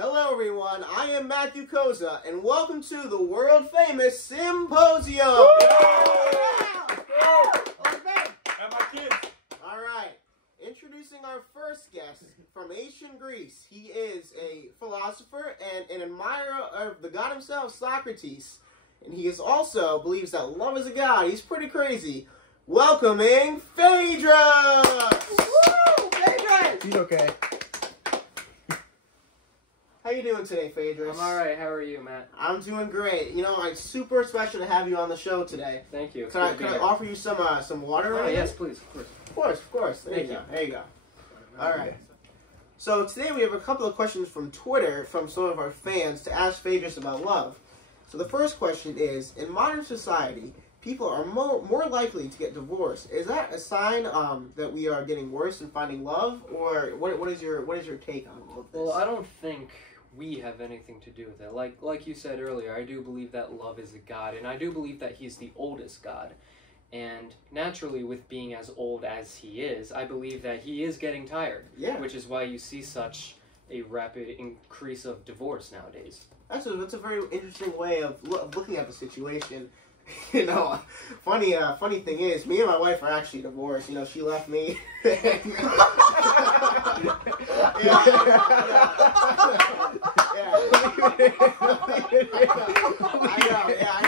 Hello everyone, I am Matthew Koza, and welcome to the world-famous Symposium! And my kids! Alright, introducing our first guest from ancient Greece. He is a philosopher and an admirer of the god himself, Socrates. And he is also believes that love is a god. He's pretty crazy. Welcoming Phaedrus! Woo! Phaedrus! He's okay. How you doing today, Phaedrus? I'm alright, how are you, Matt? I'm doing great. You know, it's super special to have you on the show today. Thank you. Can I offer you some water? Oh, yes, please, of course. Of course. There you go. There you go. All right. So today we have a couple of questions from Twitter from some of our fans to ask Phaedrus about love. So the first question is, in modern society, people are more likely to get divorced. Is that a sign that we are getting worse in finding love, or what is your take on all of this? Well, I don't think we have anything to do with it. Like you said earlier, I do believe that love is a god, and I do believe that he's the oldest god. And naturally, with being as old as he is, I believe that he is getting tired. Yeah. Which is why you see such a rapid increase of divorce nowadays. That's a very interesting way of looking at the situation. You know, funny thing is, me and my wife are actually divorced. You know, she left me. I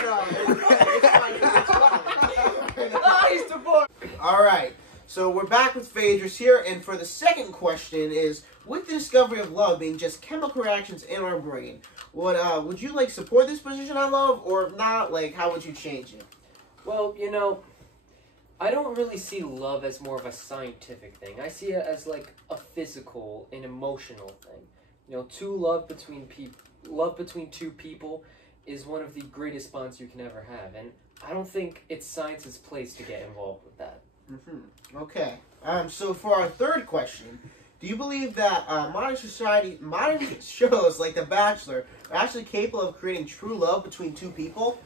know. He's divorced! Alright, so we're back with Phaedrus here, and for the second question is, with the discovery of love being just chemical reactions in our brain, would you support this position on love, or if not, how would you change it? Well, you know, I don't really see love as more of a scientific thing. I see it as a physical and emotional thing. You know, love between two people is one of the greatest bonds you can ever have, and I don't think it's science's place to get involved with that. Okay. So for our third question, do you believe that modern shows like The Bachelor are actually capable of creating true love between two people?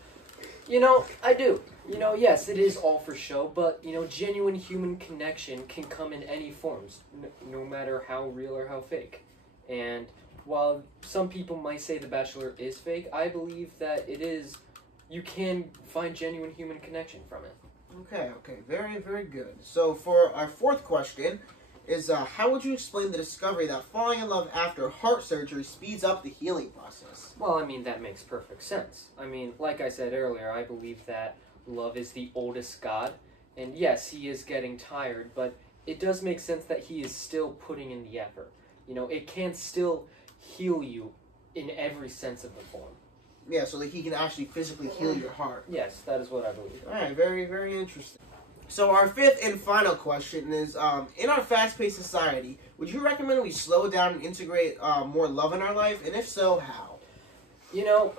You know, I do. You know, yes, it is all for show, but, you know, genuine human connection can come in any forms, no matter how real or how fake. And while some people might say The Bachelor is fake, I believe that it is. You can find genuine human connection from it. Okay, very, very good. So for our fourth question is, how would you explain the discovery that falling in love after heart surgery speeds up the healing process? Well, I mean, that makes perfect sense. I mean, like I said earlier, I believe that love is the oldest god, and yes, he is getting tired, but it does make sense that he is still putting in the effort. You know, it can still heal you in every sense of the form. Yeah, so he can actually physically heal your heart. Yes, that is what I believe. Alright, very, very interesting. So our fifth and final question is, in our fast-paced society, would you recommend we slow down and integrate more love in our life? And if so, how? You know,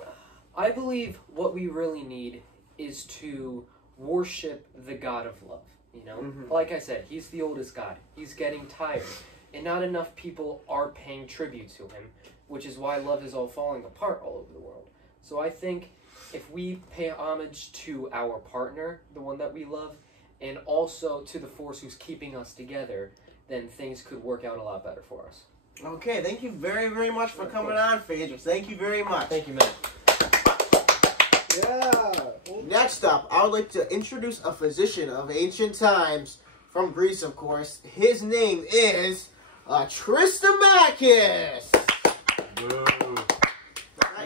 I believe what we really need is to worship the god of love. You know, like I said, he's the oldest god. He's getting tired, and not enough people are paying tribute to him, which is why love is all falling apart all over the world. So I think if we pay homage to our partner, the one that we love, and also to the force who's keeping us together, then things could work out a lot better for us. Okay, thank you very, very much for coming on, Phaedrus. Thank you very much. Thank you, man. Yeah. Next up, I would like to introduce a physician of ancient times, from Greece, of course. His name is Tristomachus.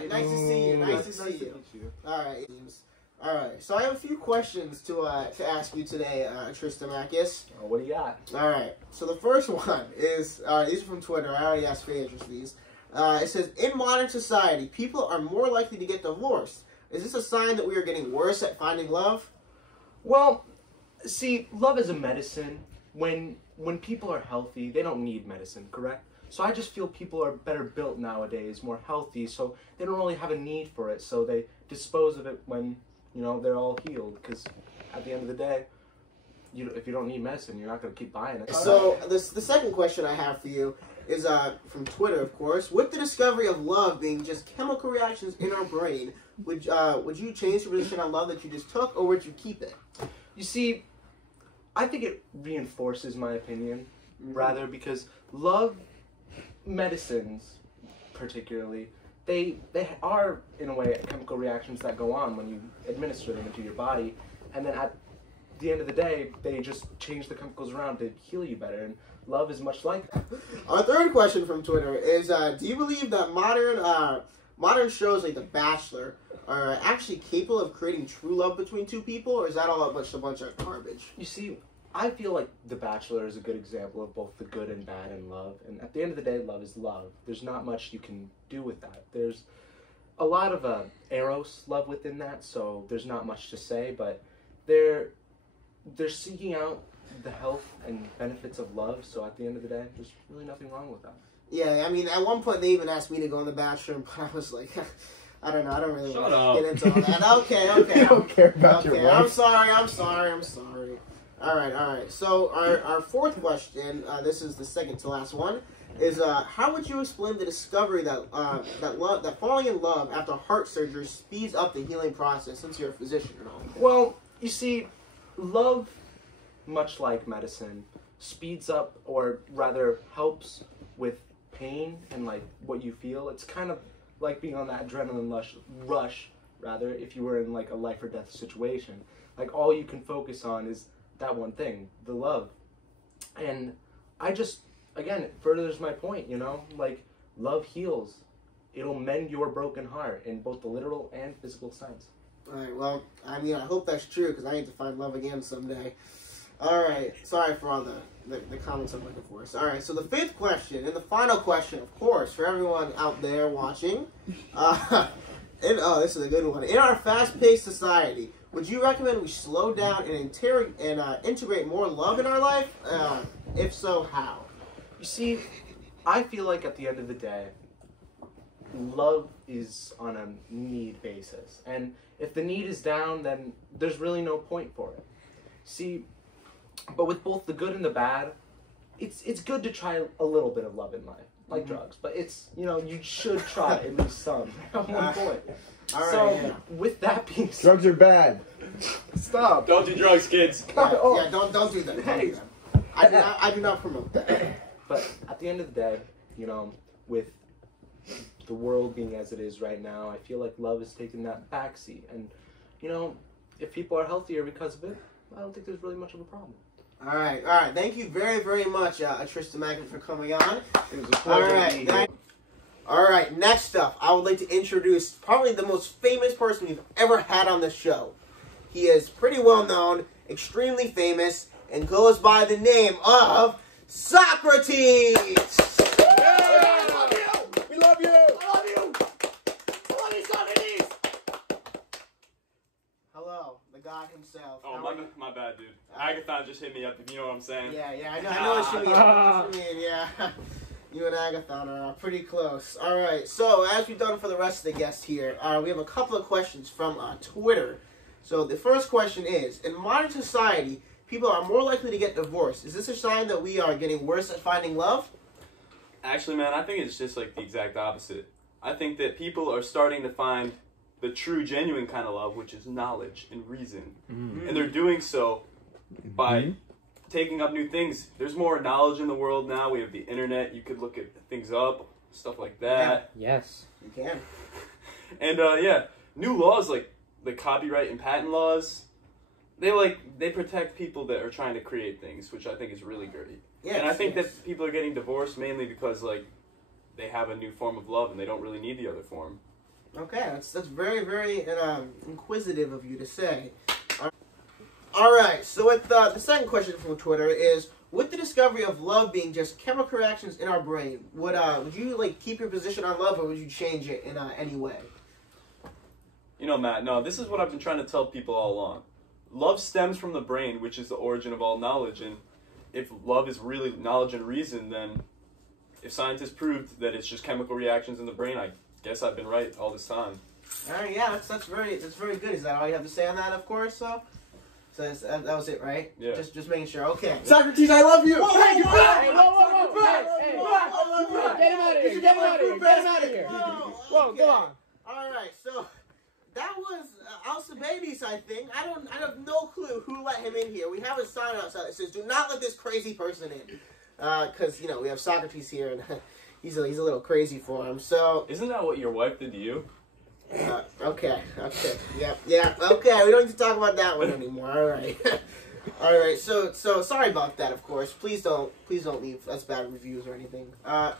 Nice to see you. Nice to see you. All right. So I have a few questions to ask you today, Tristomachus. Oh, what do you got? All right. So the first one is these are from Twitter. I already asked Phaedrus these. It says, in modern society, people are more likely to get divorced. Is this a sign that we are getting worse at finding love? Well, see, love is a medicine. When people are healthy, they don't need medicine, correct? So I just feel people are better built nowadays, more healthy, so they don't really have a need for it, so they dispose of it when, they're all healed, because at the end of the day, if you don't need medicine, you're not going to keep buying it. So the second question I have for you is from Twitter, of course. With the discovery of love being just chemical reactions in our brain, would you change the position on love that you just took, or would you keep it? You see, I think it reinforces my opinion, rather, because love medicines, particularly, they are, in a way, chemical reactions that go on when you administer them into your body, and then at the end of the day, they just change the chemicals around to heal you better, and love is much like that. Our third question from Twitter is, do you believe that modern shows like The Bachelor are actually capable of creating true love between two people, or is that all a bunch of garbage? You see, I feel like The Bachelor is a good example of both the good and bad in love, and at the end of the day, love is love. There's not much you can do with that. There's a lot of eros love within that, so there's not much to say, but they're seeking out the health and benefits of love, so at the end of the day, there's really nothing wrong with that. Yeah, I mean, at one point they even asked me to go in the bathroom, but I was like, I don't know, I don't really Shut want up. to get into all that. Okay. You don't care about your I'm life. sorry. All right. So our fourth question, this is the second to last one, is how would you explain the discovery that falling in love after heart surgery speeds up the healing process, since you're a physician and all? Well, you see, love, much like medicine, speeds up, or rather helps with pain and like what you feel. It's kind of like being on that adrenaline rush, rather, if you were in like a life or death situation. Like all you can focus on is that one thing, the love. And I just, again, it furthers my point, you know, like love heals. It'll mend your broken heart in both the literal and physical sense. All right, well, I mean, I hope that's true, because I need to find love again someday. All right, sorry for all the comments I'm looking for. All right, so the fifth question, and the final question, of course, for everyone out there watching. This is a good one. In our fast-paced society, would you recommend we slow down and integrate more love in our life? If so, how? You see, I feel like at the end of the day, love is on a need basis. And if the need is down, then there's really no point for it. See, but with both the good and the bad, it's good to try a little bit of love in life, like drugs. But it's, you know, you should try at least some at one point. All right, So, with that being said... Drugs are bad. Stop. Don't do drugs, kids. Yeah, don't do that. Don't do that. I do not promote that. But at the end of the day, you know, with the world being as it is right now, I feel like love is taking that backseat. And, you know, if people are healthier because of it, I don't think there's really much of a problem. All right. Thank you very, very much, Tristan Mackin, for coming on. It was a pleasure. All right, next up, I would like to introduce probably the most famous person we've ever had on the show. He is pretty well known, extremely famous, and goes by the name of Socrates! Yeah! We love you! Socrates! Hello, the god himself. Oh, my bad, dude. Agathon just hit me up, if you know what I'm saying. Yeah, I know what you mean. Yeah. You and Agathon are pretty close. All right, so as we've done for the rest of the guests here, we have a couple of questions from Twitter. So the first question is, in modern society, people are more likely to get divorced. Is this a sign that we are getting worse at finding love? Actually, man, I think it's just like the exact opposite. I think that people are starting to find the true, genuine kind of love, which is knowledge and reason. Mm-hmm. And they're doing so by taking up new things. There's more knowledge in the world now. We have the internet. You could look at things up, stuff like that. Yeah. Yes. You can. And new laws like the copyright and patent laws, they protect people that are trying to create things, which I think is really great. Yes, and I think that people are getting divorced mainly because like they have a new form of love and they don't really need the other form. Okay, that's very, very inquisitive of you to say. All right, so with the second question from Twitter is, with the discovery of love being just chemical reactions in our brain, would you like keep your position on love, or would you change it in any way? You know, Matt, no, this is what I've been trying to tell people all along. Love stems from the brain, which is the origin of all knowledge, and if love is really knowledge and reason, then if scientists proved that it's just chemical reactions in the brain, I guess I've been right all this time. All right, yeah, that's very good. Is that all you have to say on that? Of course, so that was it, right? Yeah. Just making sure. Okay. Socrates, I love you! Hey, you're back! Get him out of here! Get him out of here! Get him out of here! Whoa, come on. All right, so that was Alcibiades, I think. I have no clue who let him in here. We have a sign outside that says, "Do not let this crazy person in," because we have Socrates here, and he's a little crazy for him. So Isn't that what your wife did to you? okay, yeah, okay. We don't need to talk about that one anymore. All right, all right. So sorry about that. Of course, please don't leave us bad reviews or anything. Our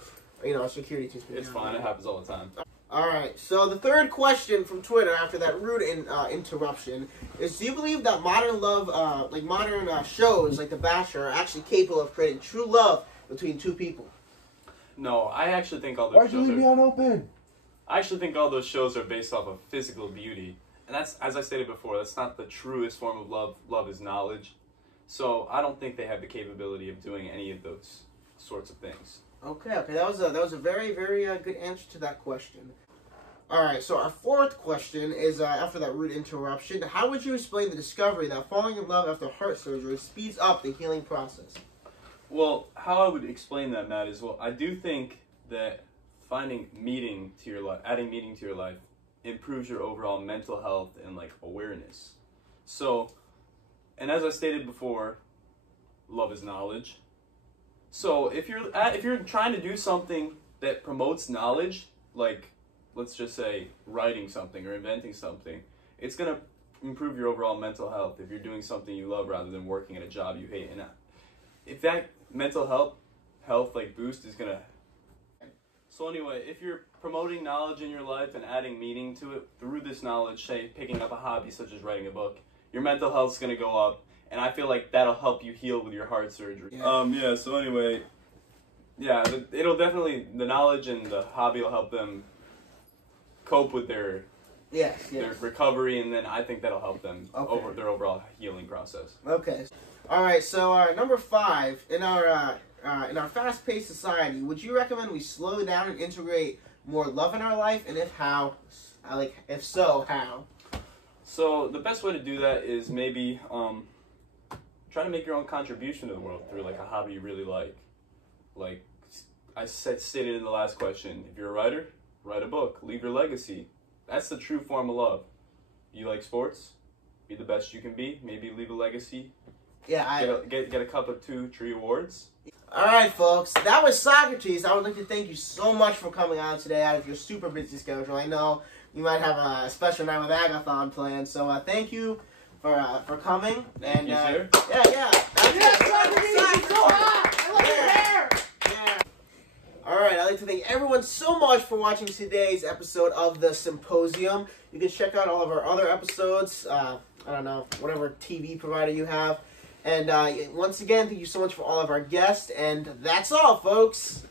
security team's been It's down. fine. It happens all the time. All right. So the third question from Twitter after that rude interruption is: do you believe that modern love, like modern shows like The Bachelor, are actually capable of creating true love between two people? No, I actually think all those Why'd you shows leave me are. unopened? I actually think all those shows are based off of physical beauty, and that's, as I stated before, that's not the truest form of love. Love is knowledge. So I don't think they have the capability of doing any of those sorts of things. Okay. That was a very good answer to that question. All right. So our fourth question is after that rude interruption: how would you explain the discovery that falling in love after heart surgery speeds up the healing process? Well, how I would explain that, Matt, is, well, I do think that finding meaning to your life, adding meaning to your life, improves your overall mental health and like awareness. So, and as I stated before, love is knowledge. So if you're trying to do something that promotes knowledge, like let's just say writing something or inventing something, it's gonna improve your overall mental health if you're doing something you love rather than working at a job you hate. And if that mental health like boost is gonna. So anyway, if you're promoting knowledge in your life and adding meaning to it through this knowledge, say picking up a hobby such as writing a book, your mental health's gonna go up, and I feel like that'll help you heal with your heart surgery. Yeah. So anyway, it'll definitely, the knowledge and the hobby will help them cope with their recovery, and then I think that'll help them over their overall healing process. Okay. All right. So number 5 in our fast-paced society, would you recommend we slow down and integrate more love in our life, and if so, how? So the best way to do that is maybe try to make your own contribution to the world through like a hobby you really like. Like I stated in the last question, if you're a writer, write a book, leave your legacy. That's the true form of love. You like sports? Be the best you can be. Maybe leave a legacy. Yeah, get a cup of 2 tree awards. All right, folks. That was Socrates. I would like to thank you so much for coming on today out of your super busy schedule. I know you might have a special night with Agathon planned, so thank you for coming. Thank you, sir. Yeah. Socrates, so hot. I love your hair. Yeah. All right, I'd like to thank everyone so much for watching today's episode of The Symposium. You can check out all of our other episodes. I don't know, whatever TV provider you have. And once again, thank you so much for all of our guests. And that's all, folks.